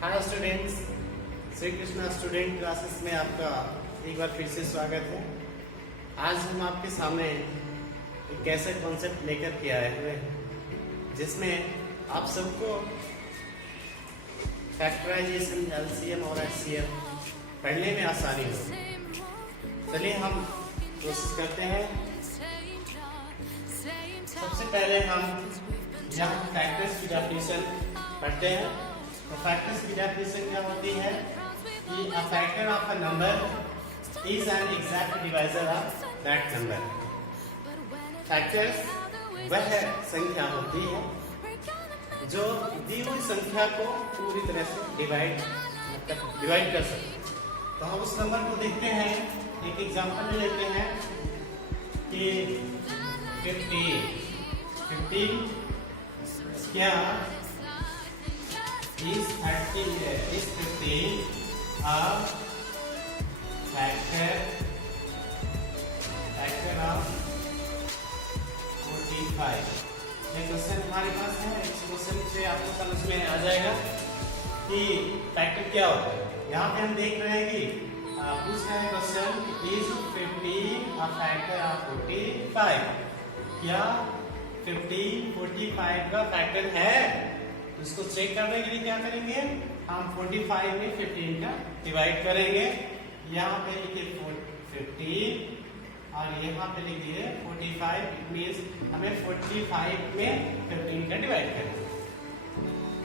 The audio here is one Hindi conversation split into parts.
Hi students, Shri Krishna student classes में आपका एक बार फिर से स्वागत है। आज हम आपके सामने एक ऐसा कॉन्सेप्ट लेकर के आए हुए हैं जिसमें आप सबको फैक्टराइजेशन, एलसीएम और एचसीएफ पढ़ने में आसानी हो। चलिए हम कोशिश करते हैं। सबसे पहले हम यहाँ फैक्टर्स की डेफिनेशन पढ़ते हैं। तो फैक्टर्स की डेफिनेशन क्या होती है कि a factor of a number is an exact divisor of that number. Factors वह संख्या होती है जो दी हुई संख्या को पूरी तरह से डिवाइड कर सकते। तो हम उस नंबर को देखते हैं, एक एग्जांपल ले लेते हैं कि 15 क्या is 15 a factor of 45। ये क्वेश्चन हमारे पास है। इस क्वेश्चन से आपको समझ में आ जाएगा कि फैक्टर क्या होता है। यहाँ पे हम देख रहे हैं कि पूछ रहे हैं question is 15 a factor of 45। क्या 15 45 का फैक्टर है? तो इसको चेक करने के लिए क्या करेंगे, हम 45 में 15 का डिवाइड करेंगे। यहाँ पे लिखिए 15 और यहाँ पे लिखिए 45। इट मीन्स हमें 45 में 15 का डिवाइड करना है।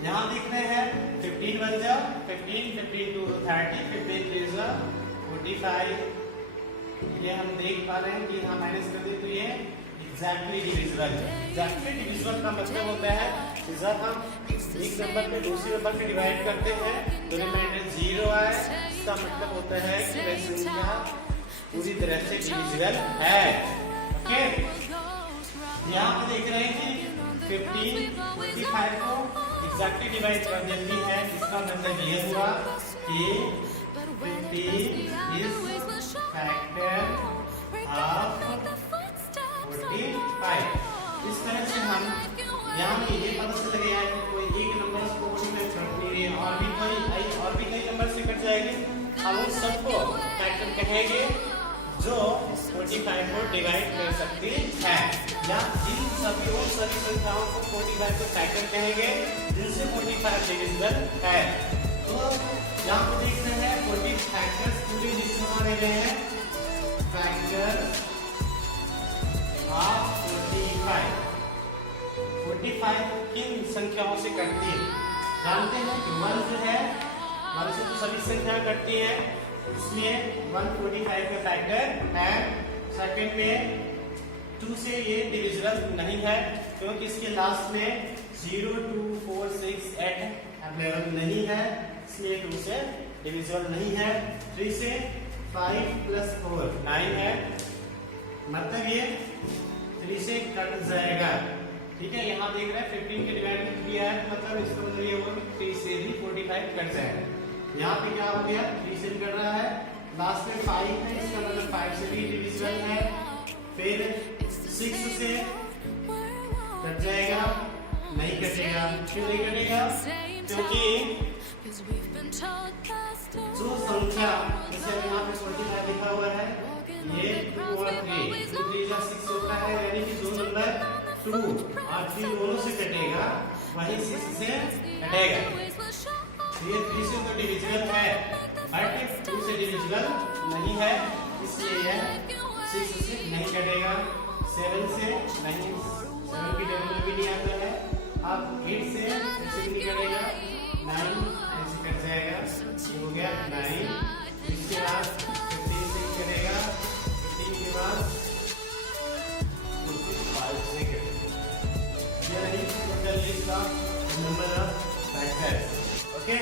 यहाँ देख रहे हैं 15 बन जाओ, 15 2 30, 15 3 45। ये हम देख पा रहे हैं कि यहाँ माइनस कर दे तो ये एग्जैक्टली डिविजिबल है। एग्जैक्टली डिविजिबल का मतलब होता है कि जब हम एक नंबर पे दूसरे नंबर पे डिवाइड करते हैं तो रिमाइंडर 0 आए, इसका मतलब होता है कि वह संख्या पूरी तरह से डिविजिबल है। ओके, यहाँ पे देख रहे हैं कि 15 45 को एग्जैक्टली डिवाइड कर देती है। इसका मतलब ये हुआ कि 15 इज फैक्टर ऑफ 45। इस तरह से हम यहाँ में ये पता चल गया है कि कोई एक नंबर को 45 कट नहीं है और भी कई नंबर से कट जाएंगे। हम उन सबको फैक्टर कहेंगे जो 45 को डिवाइड कर सकती है, या जिन सभी संख्याओं को 45 को फैक्टर कहेंगे जिनसे 45 डिविजिबल है। तो यहाँ पे देख रहे हैं 40 फैक्टर्स पूरे लिस्ट में माने गए हैं। फैक्टर ऑफ 45 किन संख्याओं से कटती है? जानते हैं कि 1 जो है 1 से तो सभी संख्या कटती है, इसलिए 1 45 का फैक्टर है। सेकंड में 2 से ये डिविजिबल नहीं है क्योंकि इसके लास्ट में 0 2 4 6 8 अवेलेबल नहीं है, इसलिए 2 से डिविजिबल नहीं है। 3 से 5 + 4 9 है, मतलब ये 3 से कट जाएगा। ठीक है, यहाँ देख रहे हैं 15 के डिवाइड में 3 है, मतलब इसका मतलब ये होगा कि 3 से भी 45 कट जाएगा। यहाँ पे क्या हो गया, 3 से कट रहा है, लास्ट में 5 है, इसका मतलब 5 से भी डिविजिबल है। फिर 6 से कट जाएगा, नहीं कटेगा। क्यों नहीं कटेगा? क्योंकि जो संख्या जैसे यहाँ पे 45 लिखा हुआ है, ये 2 और 3 2 3 6 होता है, यानी कि जो नंबर 2 और 3 दोनों से कटेगा वही 6 से कटेगा। ये 3 से तो डिविजिबल है बट 2 से डिविजिबल नहीं है, इसलिए यह 6 से नहीं कटेगा। 7 से नहीं, 7 की टेबल में भी नहीं आता है। अब 8 से नहीं कटेगा, 9 ऐसे कट जाएगा, ये हो गया 9। इसके बाद 15 से कटेगा, 15 के बाद 5 से कटेगा। ओके,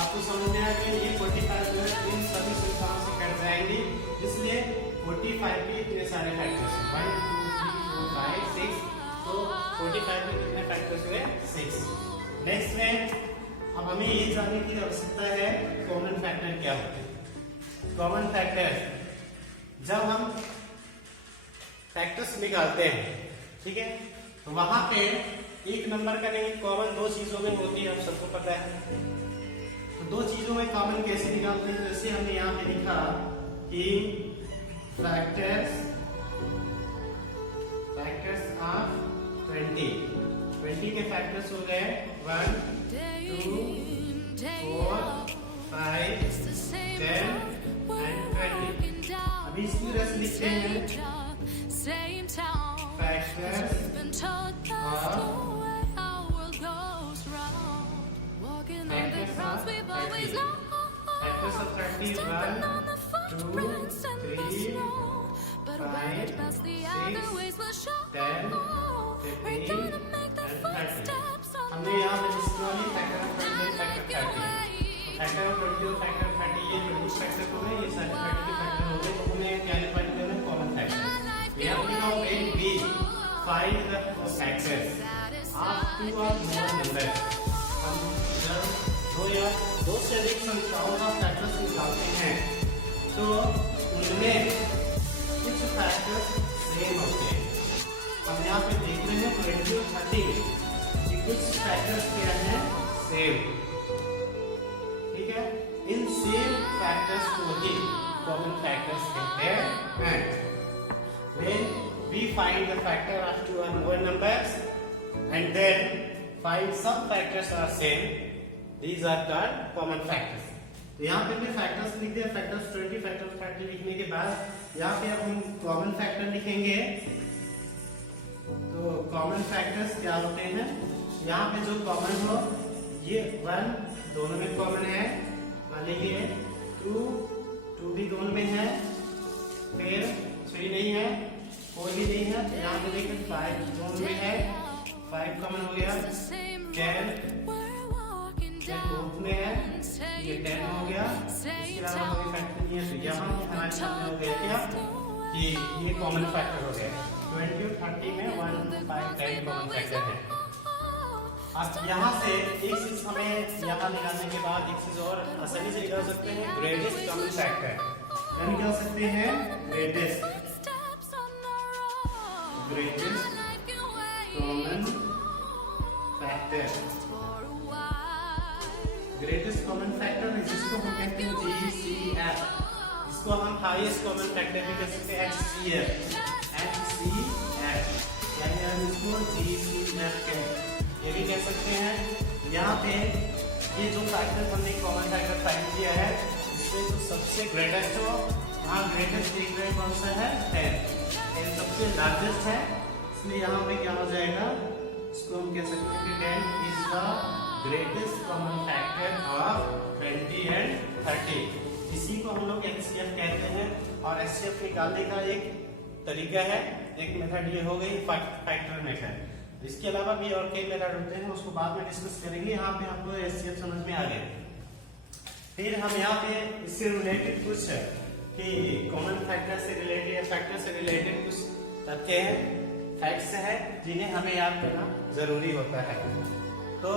आपको समझ में आ गया ये 45 जो है इन सभी संख्याओं से कट जाएंगे, इसलिए 45 के इतने सारे फैक्टर्स हैं 1 2 3 4 5 6। तो 45 में कितने फैक्टर्स हुए? 6। नेक्स्ट में अब हमें ये जानने की आवश्यकता है कॉमन फैक्टर क्या होते हैं। कॉमन फैक्टर जब हम फैक्टर्स निकालते हैं, ठीक है, तो वहां पे एक नंबर का नहीं, कॉमन 2 चीजों में होती है, हम सबको पता है। दो चीजों में कॉमन कैसे निकालते हैं, जैसे हमने यहाँ पे लिखा कि फैक्टर्स ऑफ 20 के फैक्टर्स हो गए 1 2 4 5 10 एंड 20। अभी इसी तरह से लिखते हैं फैक्टर्स of 30 1 2 3 5 6 10 15 and 30। हमने यहाँ पे डिस्क्वाली factor of 20 factor 30, factor of 20 और फैक्टर 30 ये 20 फैक्टर हो गए, ये सारे 30 के फैक्टर हो गए, तो हमें क्या डिफाइन करना है, कॉमन फैक्टर। यहाँ पे हम be find the factors of 2 और मोर नंबर। हम जब दो से अधिक संख्याओं का फैक्टर्स निकालते हैं तो उनमें कुछ फैक्टर्स सेम होते हैं। हम यहाँ पे देख रहे हैं 20 और 30 में कि कुछ फैक्टर्स क्या हैं, सेम। ठीक है, इन सेम फैक्टर्स को ही कॉमन फैक्टर्स कहते हैं। When we find the factor of 2 or more numbers and then find some factors are same, these are called common factors। तो यहाँ पे हमने फैक्टर्स लिख दिया, फैक्टर्स 20 फैक्टर्स 30 लिखने के बाद यहाँ पे अब हम कॉमन फैक्टर लिखेंगे। तो कॉमन फैक्टर्स क्या होते हैं, यहाँ पे जो कॉमन हो, ये 1 दोनों में कॉमन है, मान लीजिए 2 भी दोनों में है, फिर 3 नहीं है, 4 भी नहीं है, यहाँ पे देखिए 5 दोनों में है, 5 कॉमन हो गया, 10 ग्रुप में है, ये 10 हो गया, इसके अलावा कोई फैक्टर नहीं है। तो यहाँ हमारे सामने हो गया क्या कि ये कॉमन फैक्टर हो गया। 20 और 30 में 1 2 5 10 कॉमन फैक्टर है। अब यहाँ से एक चीज हमें यहाँ निकालने के बाद एक चीज और आसानी से निकाल सकते हैं, ग्रेटेस्ट कॉमन फैक्टर। क्या निकाल सकते हैं, greatest common factor. Greatest common factor जिसको हम कहते हैं GCF, इसको हम हाईएस्ट कॉमन फैक्टर भी कह सकते हैं HCF, यानी हम इसको GCF ये भी कह सकते हैं। यहाँ पे ये जो फैक्टर हमने कॉमन फैक्टर फाइंड किया है, इसमें जो सबसे ग्रेटेस्ट हो, हाँ ग्रेटेस्ट देख रहे हैं कौन सा है, 10 सबसे लार्जेस्ट है, इसलिए यहाँ पे क्या हो जाएगा, इसको हम कह सकते हैं कि 10 is the greatest common factor of 20 and 30। इसी को हम लोग HCF कहते हैं। और HCF निकालने का एक तरीका है, एक मेथड ये हो गई फैक्टर मेथड। इसके अलावा भी और कई मेथड होते हैं, उसको बाद में डिस्कस करेंगे। यहाँ पे आपको HCF समझ में आ गया। फिर हम यहाँ पे इससे रिलेटेड कुछ है कि कॉमन फैक्टर से रिलेटेड या फैक्टर से रिलेटेड कुछ तथ्य है, फैक्ट्स है, जिन्हें हमें याद करना जरूरी होता है। तो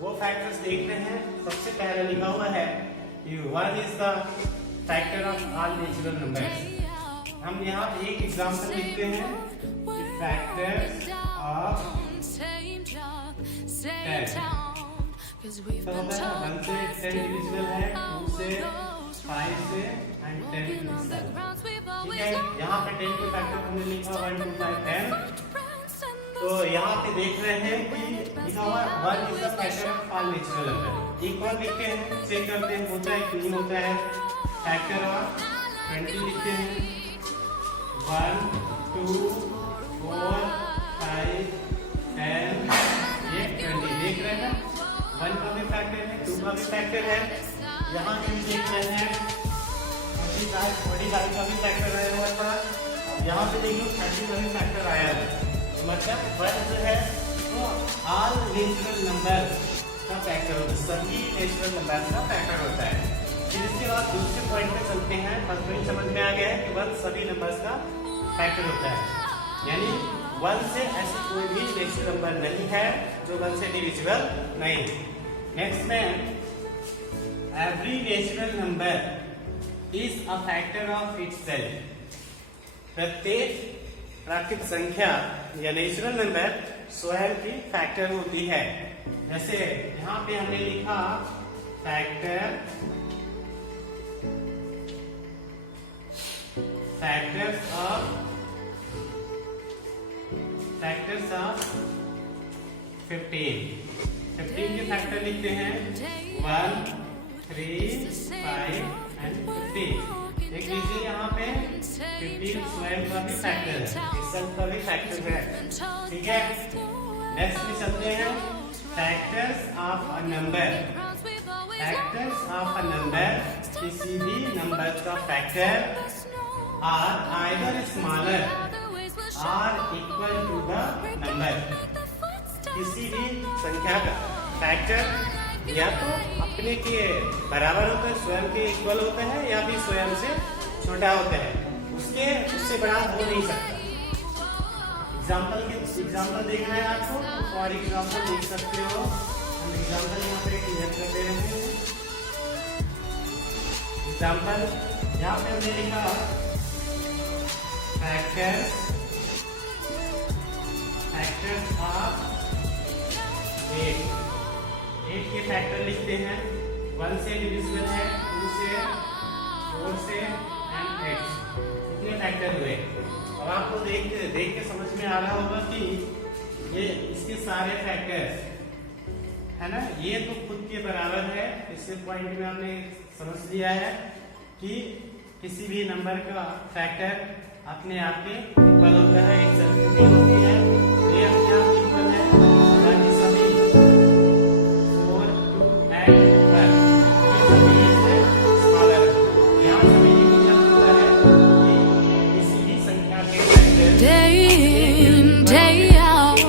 वो फैक्टर्स देख रहे हैं। सबसे पहले लिखा हुआ है कि 1 is the factor of all natural numbers. हम यहाँ एक एग्जांपल लिखते हैं कि फैक्टर्स ऑफ 10। तो होता है 1 से 10 डिविजिबल है, 2 से 5 से एंड 10 डिविजिबल। ठीक है, यहाँ पे 10 के फैक्टर हमने लिखा 1 2 5 10। तो यहाँ पे देख रहे हैं कि लिखा हुआ 1 is the factor of all natural number. एक बार लिखते हैं, चेक करते हैं होता है कि नहीं होता है। फैक्टर ऑफ 20 लिखते हैं 1 2 4 5 10 ये 20 देख रहे हैं। 1 का भी फैक्टर है, 2 का भी फैक्टर है। यहाँ पे देख रहे हैं 45 का भी फैक्टर आया हुआ था। अब यहाँ पे देखिए 30 का भी फैक्टर आया है। मतलब 1 जो है वो ऑल नेचुरल नंबर का फैक्टर होता है, सभी नेचुरल नंबर का फैक्टर होता है। फिर इसके बाद दूसरे पॉइंट पे चलते हैं। फर्स्ट पॉइंट समझ में आ गया है कि 1 सभी नंबर्स का फैक्टर होता है, यानी 1 से ऐसी कोई भी नेचुरल नंबर नहीं है जो 1 से डिविजिबल नहीं। नेक्स्ट में every natural number is a factor of itself. प्रत्येक प्राकृतिक संख्या या नेचुरल नंबर स्वयं की फैक्टर होती है। जैसे यहाँ पे हमने लिखा फैक्टर्स ऑफ 15 के फैक्टर लिखते हैं 1, 3, 5 एंड 15। देख लीजिए यहाँ पे 15 स्वयं का भी फैक्टर है, सब का भी फैक्टर है, ठीक है। नेक्स्ट में चलते हैं factors of a number. Factors of a number, किसी भी नंबर का factor are either smaller or equal to the number. किसी भी संख्या का फैक्टर या तो अपने के बराबर होता है, स्वयं के इक्वल होता है, या फिर स्वयं से छोटा होता है, उससे बड़ा हो नहीं सकता। एग्जाम्पल देखना है आपको, और एग्जाम्पल देख सकते हो। हम एग्जाम्पल यहाँ पे क्लियर कर दे रहे हैं। एग्जाम्पल यहाँ पे हमने लिखा फैक्टर्स ऑफ 8 के फैक्टर लिखते हैं। 1 से डिविजिबल है, 2 से, 4 से एंड 8। कितने फैक्टर हुए? और आपको देख के समझ में आ रहा होगा कि ये इसके सारे फैक्टर्स है ना, ये तो खुद के बराबर है। इससे पॉइंट में हमने समझ लिया है कि किसी भी नंबर का फैक्टर अपने आप के इक्वल होता है, एक सर्किल होती है, ये अपने आप इक्वल है। बाकी सभी 4, 2 एंड 1 ये सभी इससे स्मॉलर है। यहाँ सभी मतलब होता है कि किसी भी संख्या के factor day in, day out,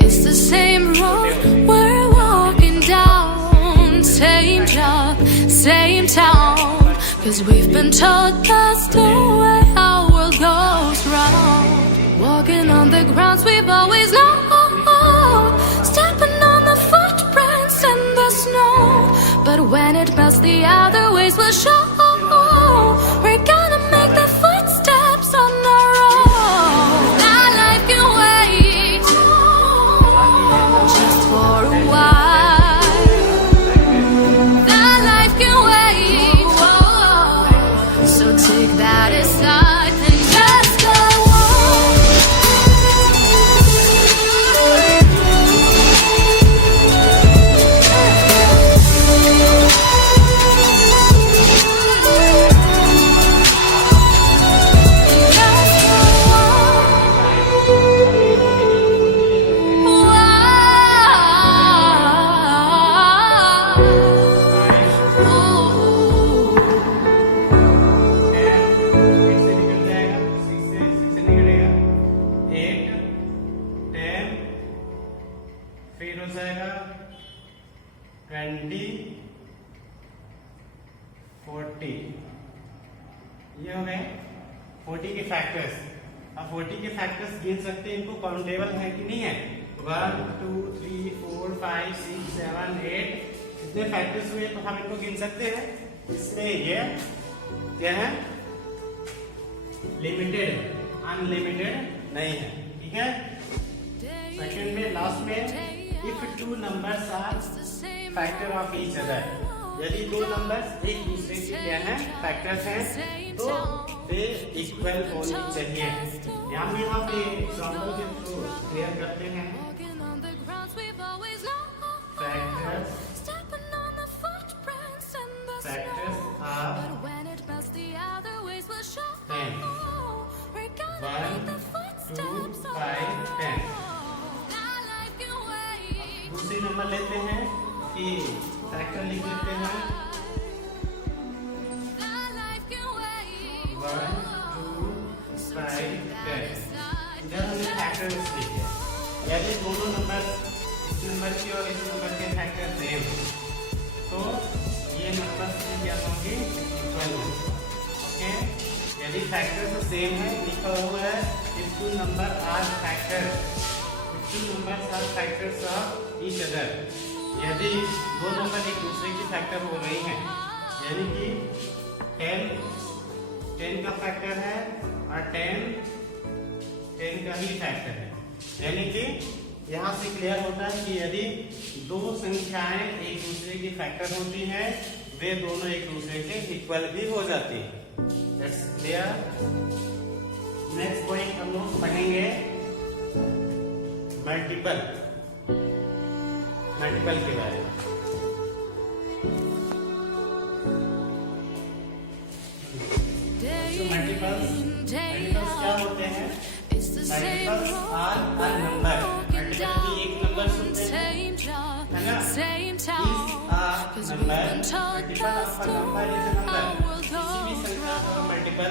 it's the same road we're walking down, same job, same town, 'cause we've been told that's the way our world goes round. Walking on the grounds we've always known, stepping on the footprints in the snow, but when it melts the other ways will show. We're gonna make the footsteps on our own. That life can wait just for a while. That life can wait, so take that aside and just go on. फिर हो जाएगा 20, 40, ये हो गए 40 के फैक्टर्स। अब 40 के फैक्टर्स गिन सकते हैं, इनको काउंटेबल है कि नहीं है? 1, 2, 3, 4, 5, 6, 7, 8 इतने फैक्टर्स हुए तो हम इनको गिन सकते हैं। इसमें ये क्या है? लिमिटेड, अनलिमिटेड नहीं है, ठीक है। सेकंड में लास्ट में if two numbers are factor of each other, यदि दो नंबर्स एक दूसरे के क्या हैं? फैक्टर्स हैं, तो वे इक्वल होनी चाहिए। हम यहाँ पे एग्जांपल के थ्रू क्लियर करते हैं। Factors are 10, 1, 2, 5, 10। दूसरी नंबर लेते हैं कि फैक्टर लिख लेते हैं 1, 2, 5, 10। इधर हमने फैक्टर लिखे। यदि दोनों नंबर इस नंबर के और इस नंबर के फैक्टर सेम तो ये नंबर क्या होंगे? इक्वल होंगे। ओके, यदि फैक्टर तो सेम है, लिखा हुआ है if two numbers are factors of each other, यदि दो नंबर एक दूसरे की फैक्टर हो रही हैं, यानी कि 10 का फैक्टर है और 10 का ही फैक्टर है, यानी कि यहाँ से क्लियर होता है कि यदि दो संख्याएं एक दूसरे की फैक्टर होती हैं, वे दोनों एक दूसरे के इक्वल भी हो जाती हैं। That's clear. नेक्स्ट पॉइंट हम लोग पढ़ेंगे मल्टीपल के बारे में। मल्टीपल्स क्या होते हैं? Multiples are a number. Multiple की एक नंबर सुनते हैं, है ना? Is a number, multiple of a number is a number. किसी भी संख्या का मल्टीपल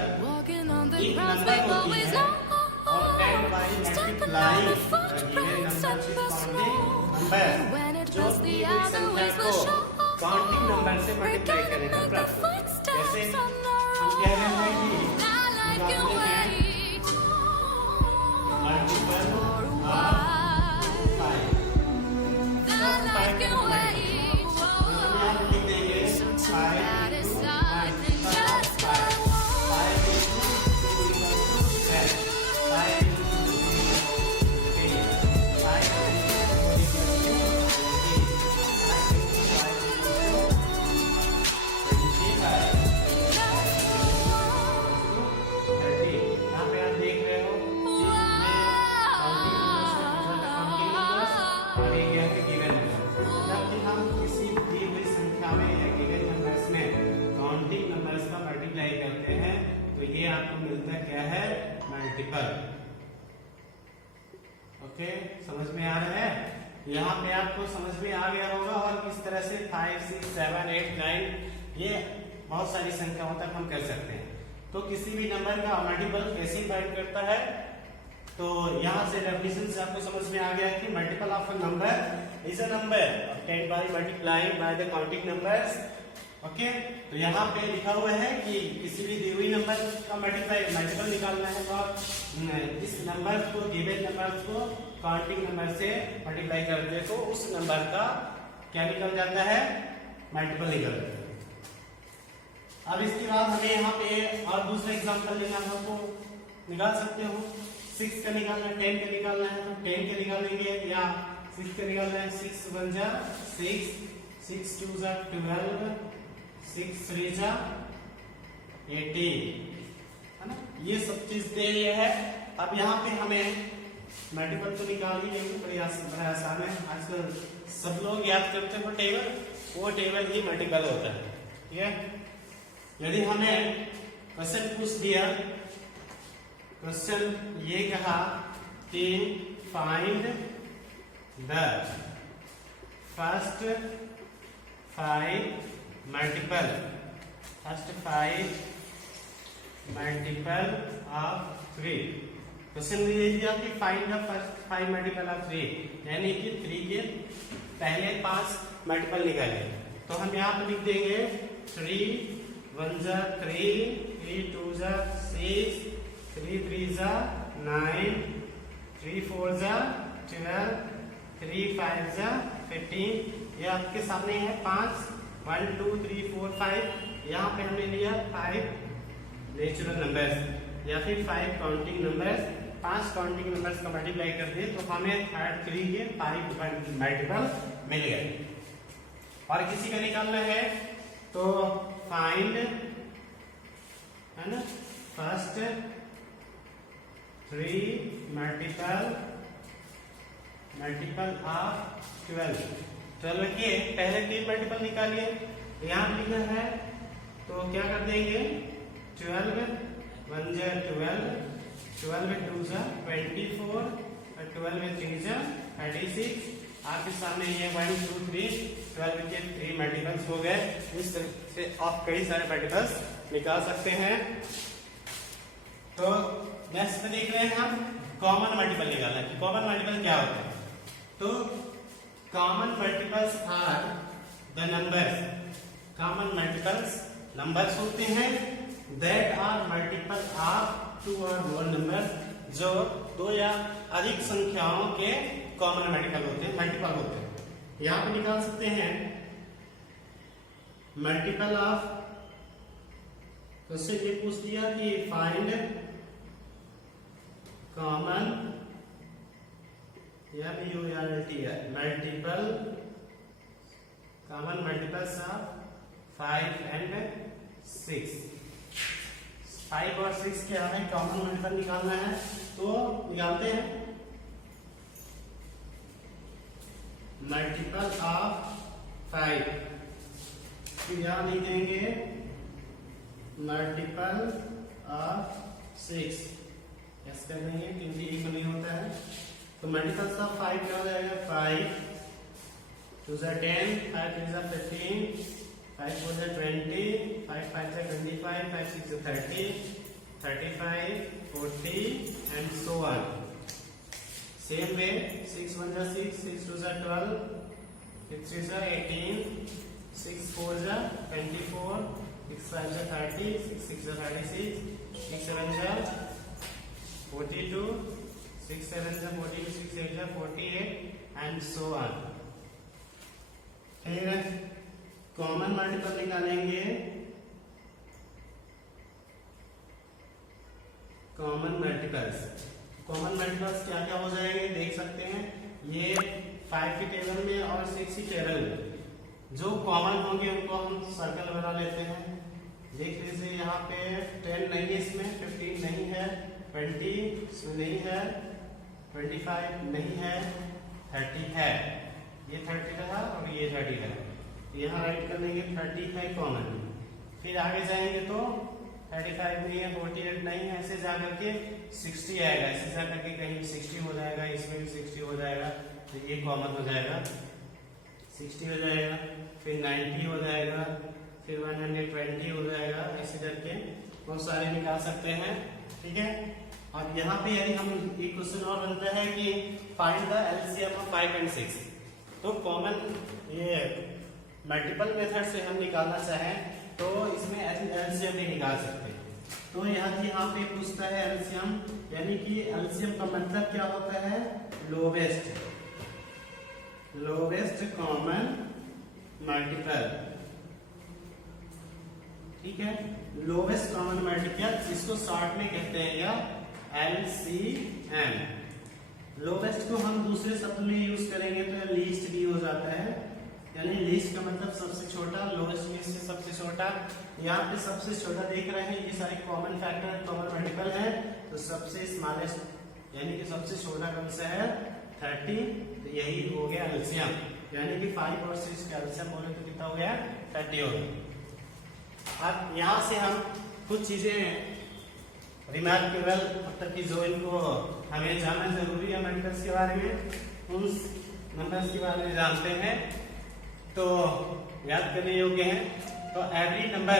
एक नंबर होती है और 10 बाई मल्टीप्लाई गिवन नंबर से काउंटिंग नंबर, जो दी हुई संख्या को काउंटिंग नंबर से मल्टीप्लाई करेगा प्राप्त। जैसे हम कह रहे हैं कि मल्टीपल ऑफ 5, हम लिख देंगे 5 आपको मिलता क्या है? मल्टीपल। ओके, समझ में आ रहा है? यहाँ पे आपको समझ में आ गया होगा। और किस तरह से 5, 6, 7, 8, 9 ये बहुत सारी संख्याओं तक हम कर सकते हैं। तो किसी भी नंबर का मल्टीपल कैसे फाइंड करता है, तो यहाँ से डेफिनेशन से आपको समझ में आ गया कि multiple of a number is a number obtained by multiplying by the counting numbers। Okay, तो यहाँ पे लिखा हुआ है कि किसी भी दी हुई नंबर का मल्टीपल निकालना है और इस नंबर को गिवन नंबर को काउंटिंग नंबर से मल्टीप्लाई कर दे तो उस नंबर का क्या निकल जाता है? मल्टीपल निकल जाता है। अब इसके बाद हमें यहाँ पे और दूसरा एग्जांपल लेना हो तो निकाल सकते हो। 6 का निकालना है, 10 का निकालना है तो 10 के निकालेंगे, या 6 का निकालना है। 6 1 जा 6, 6 2 जा 12, 6 3 जा 18, है ना? ये सब चीज दे रही है। अब यहाँ पे हमें मल्टीपल तो निकाल ही लेंगे, बड़ा आसान है। आजकल सब लोग याद करते हो टेबल, वो टेबल ही मल्टीपल होता है। ठीक है, यदि हमें क्वेश्चन पूछ दिया, क्वेश्चन ये कहा कि find the first 5 multiple of 3। Question ये दिया कि find the first 5 multiple of 3, यानी कि 3 के पहले 5 मल्टीपल निकाले। तो हम यहाँ पे लिख देंगे 3 1 जा 3, 3 2 जा 6, 3 3 जा 9, 3 4 जा 12, 3 5 जा 15। ये आपके सामने है 5, 1 2 3 4 5। यहाँ पे हमने लिया 5 नेचुरल नंबर्स या फिर 5 काउंटिंग नंबर्स। 5 काउंटिंग नंबर्स का मल्टीप्लाई कर दिए तो हमें 3 के 5 मल्टीपल मिल गए। और किसी का निकालना है तो फाइंड, है ना, फर्स्ट 3 मल्टीपल ऑफ 12 के पहले 3 मल्टीपल निकालिए। यहाँ लिखा है तो क्या कर देंगे? 12 1 जा 12, 12 2 जा 24, 12 3 जा 36। आपके सामने ये 1 2 3 12 के 3 मल्टीपल्स हो गए। इस तरह से आप कई सारे मल्टीपल्स निकाल सकते हैं। तो नेक्स्ट में देख रहे हैं हम कॉमन मल्टीपल निकालना है। कॉमन मल्टीपल क्या होता है? तो common multiples are the numbers. Common multiples numbers होते हैं दैट आर मल्टीपल ऑफ 2 और मोर नंबर, जो 2 या अधिक संख्याओं के कॉमन मल्टीपल होते हैं। यहाँ पे निकाल सकते हैं मल्टीपल ऑफ, तो उससे ये पूछ दिया कि find common MULT multiple common multiples of 5 and 6। 5 और 6 के हमें कॉमन मल्टीपल निकालना है, तो निकालते हैं। मल्टीपल ऑफ 5, फिर यहां लिखेंगे मल्टीपल ऑफ 6, ऐसे कर देंगे क्योंकि एक नहीं होता है। तो मल्टीपल्स ऑफ 5 क्या हो जाएगा, 5 2 10, 5 3 15, 5 4 20, 5 5 25, 5 6 30, 35, 40 and so on। Same way 6 1 6, 6 2 12, 6 3 18, 6 4 24, 6 5 30, 6 6 36, 6 7 42, 6 7 42, 6 8 48 and so on। फिर कॉमन मल्टीपल निकालेंगे। कॉमन मल्टीपल्स क्या क्या हो जाएंगे देख सकते हैं। ये 5 की टेबल में और 6 की टेबल में जो कॉमन होंगे उनको हम सर्कल बना लेते हैं। देख लीजिए यहाँ पे 10 नहीं है, इसमें 15 नहीं है, 20 इसमें नहीं है, 25 नहीं है, 30 है। ये 30 रहा और ये 30 है, यहाँ राइट कर लेंगे 30 है कॉमन। फिर आगे जाएंगे तो 35 नहीं है, 48 नहीं है, ऐसे जाकर के 60 आएगा, ऐसे जाकर के कहीं 60 हो जाएगा, इसमें भी 60 हो जाएगा, तो ये कॉमन हो जाएगा, 60 हो जाएगा। फिर 90 हो जाएगा, फिर 120 हो जाएगा, ऐसे करके बहुत सारे निकाल सकते हैं। ठीक है। अब यहाँ पे यदि हम एक क्वेश्चन और बनता है कि find the LCM of 5 and 6, तो कॉमन ये मल्टीपल मेथड से हम निकालना चाहें तो इसमें एलसीएम नहीं निकाल सकते। तो यहाँ पे पूछता है एलसीएम, यानी कि एलसीएम का मतलब क्या होता है, लोवेस्ट कॉमन मल्टीपल। ठीक है, लोवेस्ट कॉमन मल्टीपल, इसको शॉर्ट में कहते हैं या एलसीएम। लोवेस्ट को हम दूसरे शब्द में यूज करेंगे तो लीस्ट भी हो जाता है, यानी लीस्ट का मतलब सबसे छोटा, लोवेस्ट में से सबसे छोटा। यहाँ पे सबसे छोटा देख रहे हैं, ये सारे कॉमन फैक्टर कॉमन मल्टीपल है, तो सबसे स्मॉलेस्ट यानी कि सबसे छोटा कौन सा है, 30, तो यही हो गया एलसीएम। यानी कि 5 और 6 का एलसीएम बोले तो कितना हो गया, 30 हो गया। अब यहाँ से हम कुछ चीजें रिमार्केबल, मतलब कि जो इनको हमें जानना जरूरी है मल्टीपल्स के बारे में, उन नंबर्स के बारे में जानते हैं तो याद करने योग्य है। तो every number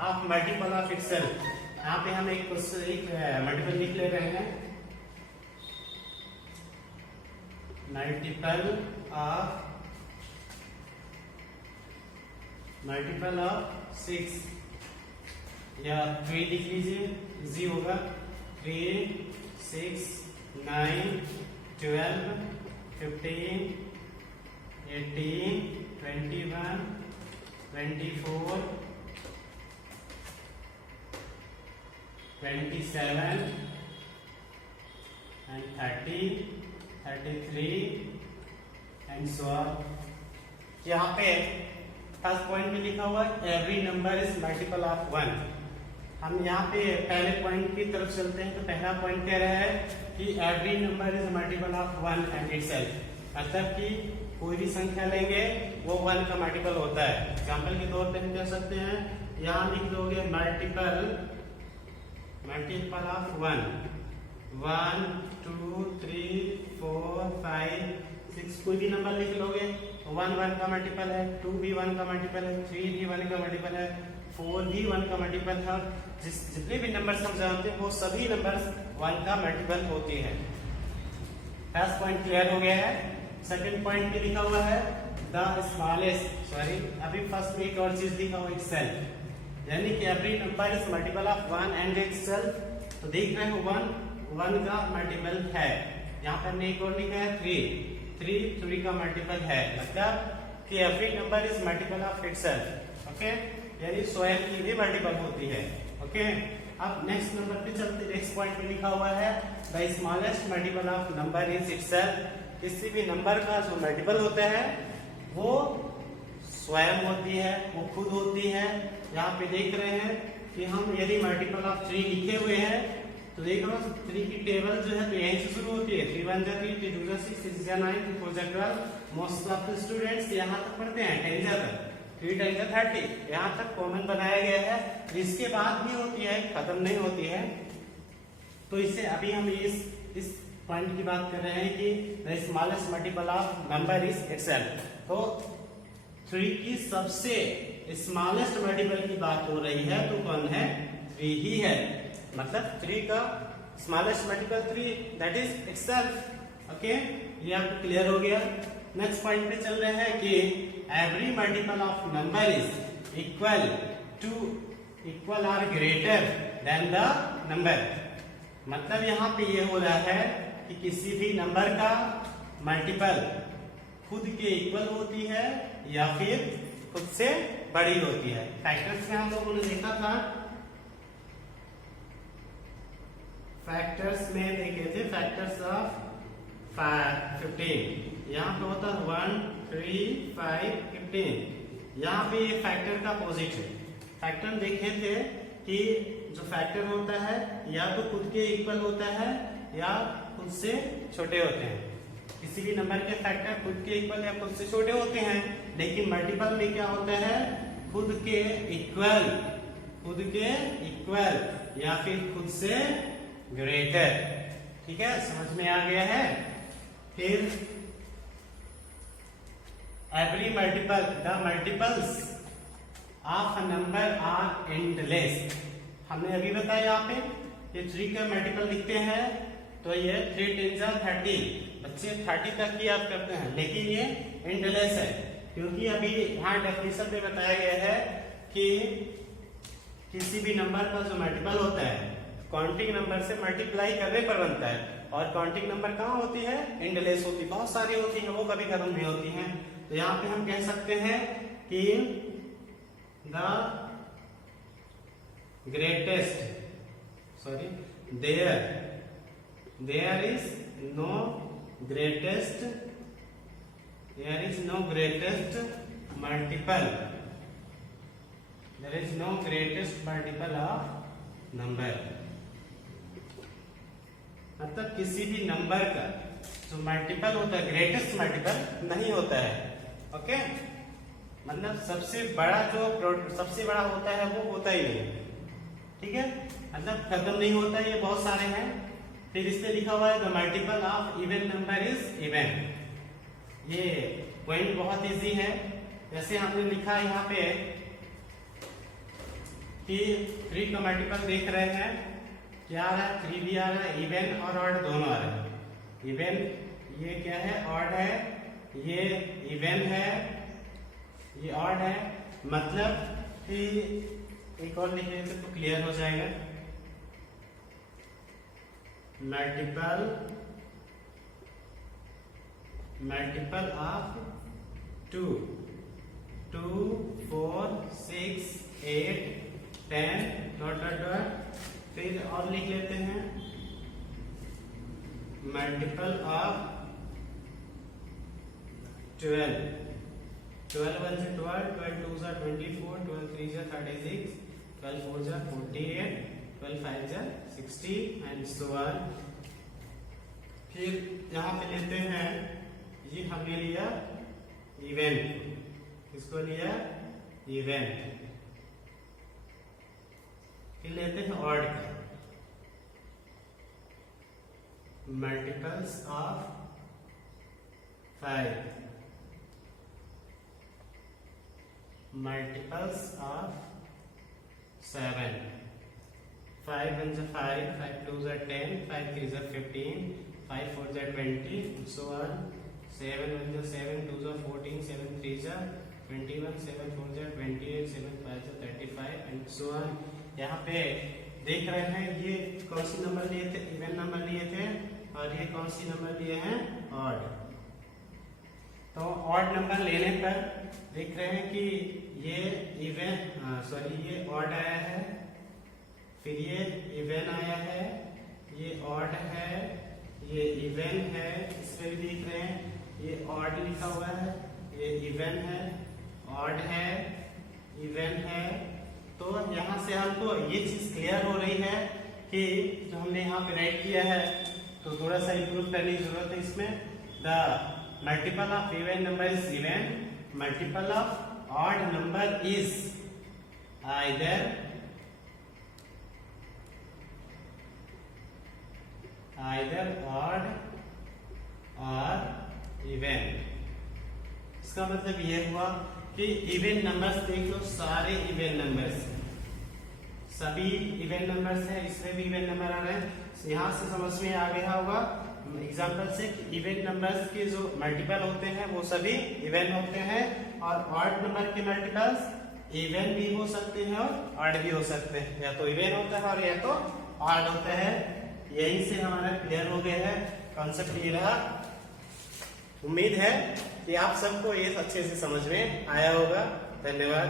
of multiple of itself, यहाँ पे हम एक मल्टीपल लिख ले रहे हैं, मल्टीपल ऑफ 6 या 3 लिख लीजिए, इजी होगा। 3 6 9 12 15 18 21 24 27 and 30 33 and so on। यहाँ पे फर्स्ट पॉइंट में लिखा हुआ every number is multiple of 1। हम यहाँ पे पहले पॉइंट की तरफ चलते हैं। तो पहला पॉइंट कह रहा है कि every number is multiple of 1 and itself, मतलब कि कोई भी संख्या लेंगे वो 1 का मल्टीपल होता है। एग्जांपल के तौर पे हम कह सकते हैं, यहाँ लिख दोगे मल्टीपल ऑफ 1, 1 2 3 4 5 6, कोई भी नंबर लिख लोगे। 1 1 का मल्टीपल है, 2 भी 1 का मल्टीपल है, 3 भी 1 का मल्टीपल है, 4 भी 1 का मल्टीपल है। जितने भी नंबर्स हम जानते हैं वो सभी नंबर्स 1 का मल्टीपल होते हैं। फर्स्ट पॉइंट क्लियर हो गया है। सेकंड पॉइंट में लिखा हुआ है द स्मॉलेस्ट, अभी फर्स्ट में एक और चीज लिखा हुआ इटसेल्फ, यानी कि every number is multiple of 1 and itself. तो देख रहे हो 1 का मल्टीपल है। यहाँ पर हमने एक और लिखा है 3 का मल्टीपल है, मतलब कि every number is multiple of itself. Okay, यानी स्वयं की भी मल्टीपल होती है। ओके, अब नेक्स्ट नंबर पे चलते। नेक्स्ट पॉइंट में लिखा हुआ है the smallest multiple of number is itself. किसी भी नंबर का जो मल्टीपल होता है वो स्वयं होती है, वो खुद होती है। यहाँ पे देख रहे हैं कि हम यदि मल्टीपल ऑफ 3 लिखे हुए हैं तो देख लो 3 की टेबल जो है तो यहीं से शुरू होती है। 3 1 3, 3 2 6, 6 9, 3 4 12। मोस्ट ऑफ द स्टूडेंट्स यहाँ तक पढ़ते हैं 10 तक, 3 10 30 यहाँ तक कॉमन बनाया गया है। इसके बाद भी होती है, खत्म नहीं होती है। तो इससे अभी हम इस पॉइंट की बात कर रहे हैं कि the smallest multiple of number is itself. तो 3 की सबसे स्मॉलेस्ट मल्टीपल की बात हो रही है तो कौन है? 3 ही है। मतलब 3 का smallest multiple 3, that is itself. Okay, ये आपको क्लियर हो गया। नेक्स्ट पॉइंट पे चल रहे हैं कि every multiple of number is equal और ग्रेटर देन द नंबर। मतलब यहाँ पे ये हो रहा है कि किसी भी नंबर का मल्टीपल खुद के इक्वल होती है या फिर खुद से बड़ी होती है। फैक्टर्स में हम लोगों ने देखा था, फैक्टर्स में देखे थे फैक्टर्स ऑफ 15। यहाँ पे होता है 1 3 5 15। यहाँ पे ये फैक्टर का अपोजिट है। फैक्टर देखे थे कि जो फैक्टर होता है या तो खुद के इक्वल होता है या खुद से छोटे होते हैं। किसी भी नंबर के फैक्टर खुद के इक्वल या खुद से छोटे होते हैं, लेकिन मल्टीपल में क्या होता है? खुद के इक्वल या फिर खुद से ग्रेटर। ठीक है, समझ में आ गया है। फिर every multiple, the multiples of a number are endless. हमने अभी बताया यहाँ पे ये 3 का मल्टीपल लिखते हैं तो ये 3 10 30, बच्चे 30 तक ही याद करते हैं, लेकिन ये एंडलेस है क्योंकि अभी यहाँ डेफिनेशन में बताया गया है कि किसी भी नंबर का जो मल्टीपल होता है काउंटिंग नंबर से मल्टीप्लाई करने पर बनता है। और काउंटिंग नंबर कहाँ होती है? एंडलेस होती है, बहुत सारी होती है, वो कभी खत्म नहीं होती हैं। तो यहाँ पे हम कह सकते हैं कि the greatest, sorry, there is no greatest multiple. There is no greatest multiple of number. मतलब किसी भी नंबर का जो मल्टीपल होता है ग्रेटेस्ट मल्टीपल नहीं होता है। ओके, मतलब सबसे बड़ा होता है वो होता ही नहीं। ठीक है, मतलब खत्म नहीं होता, ये बहुत सारे हैं। फिर इस पे लिखा हुआ है the multiple of even number is even. ये पॉइंट बहुत इजी है। जैसे हमने लिखा यहाँ पे कि 3 का मल्टीपल देख रहे हैं, क्या आ रहा है? 3 भी आ रहा है, इवन और ऑड दोनों आ रहे हैं। इवन ये क्या है? ऑड है, ये इवन है, ये ऑड है। मतलब कि एक और लिख लेते तो क्लियर हो जाएगा। Multiple of 2 4 6 8 10 dot dot dot. फिर और लिख लेते हैं मल्टीपल ऑफ 12 1 से 12 2 से 24 12 3 से 36 12 4 से 48 12 5 से 60 एंड सो ऑन। फिर यहाँ पे लेते हैं, ये हमने लिया इवेंट, इसको लिया इवेंट। फिर लेते हैं ऑड का, multiples of 5, multiples of 7, 5 1 is 5, 5 2 is 10, 5 3 is 15, 5 4 is 20, and so on. 7 1 is 7, 2 is 14, 7 3 is 21, 7 4 is 28, 7 5 is 35, and so on. यहाँ पे देख रहे हैं ये कौन सी नंबर लिए थे? इवन नंबर लिए थे। और ये कौन सी नंबर लिए हैं? ऑड। तो ऑड नंबर लेने पर देख रहे हैं कि ये ये ऑड आया है, फिर ये इवन आया है, ये ऑड है, ये इवन है, इसमें भी देख रहे हैं ये ऑड लिखा हुआ है, ये इवन है, ऑड है, इवन है। तो यहाँ से हमको ये चीज क्लियर हो रही है कि जो हमने यहाँ पे राइट किया है तो थोड़ा सा इंप्रूव करने की जरूरत है इसमें। The multiple of even number is even, multiple of odd number is either odd और इवन। इसका मतलब यह हुआ कि इवन नंबर्स देख लो, सारे इवन नंबर्स, सभी इवन नंबर्स हैं, इसमें भी इवन नंबर आ रहे हैं। यहाँ से समझ में आ गया होगा एग्जांपल से कि इवन नंबर्स के जो मल्टीपल होते हैं वो सभी इवन होते हैं, और ऑड नंबर के मल्टीपल्स इवन भी हो सकते हैं और ऑड भी हो सकते हैं, या तो इवन होता है और या तो ऑड होता है। यही से हमारा क्लियर हो गया है, कॉन्सेप्ट ये रहा। उम्मीद है कि आप सबको ये अच्छे से समझ में आया होगा। धन्यवाद।